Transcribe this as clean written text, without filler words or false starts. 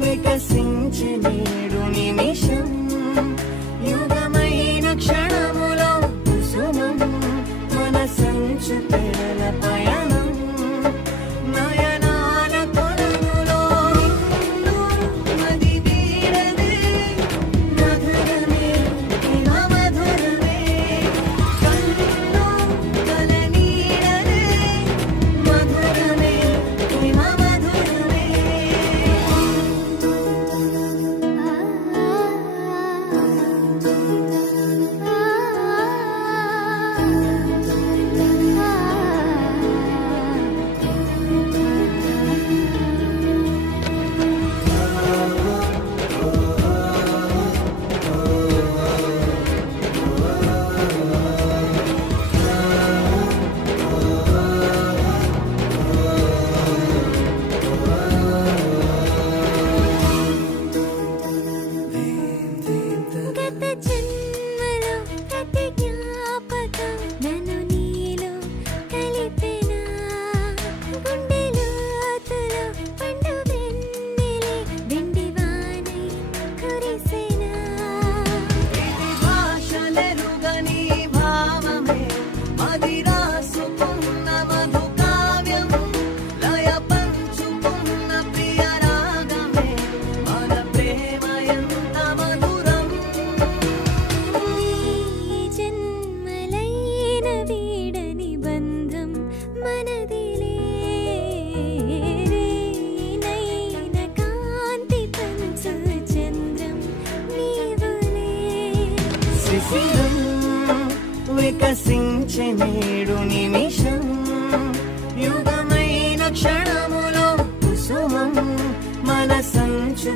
వికసించి నేడు నిమిషం యుగమైన క్షణములో కుసుమం మన సంచు తెరల పయనం నయనాల కొలనులో మది వీడదే మధురమే ఇలా మధురమే కన్నులో కల నీడదే మధురమే ఇలా మధురమే వికసించే నేడు నిమిషం యుగమైన క్షణములో కుసుమం మన సంచు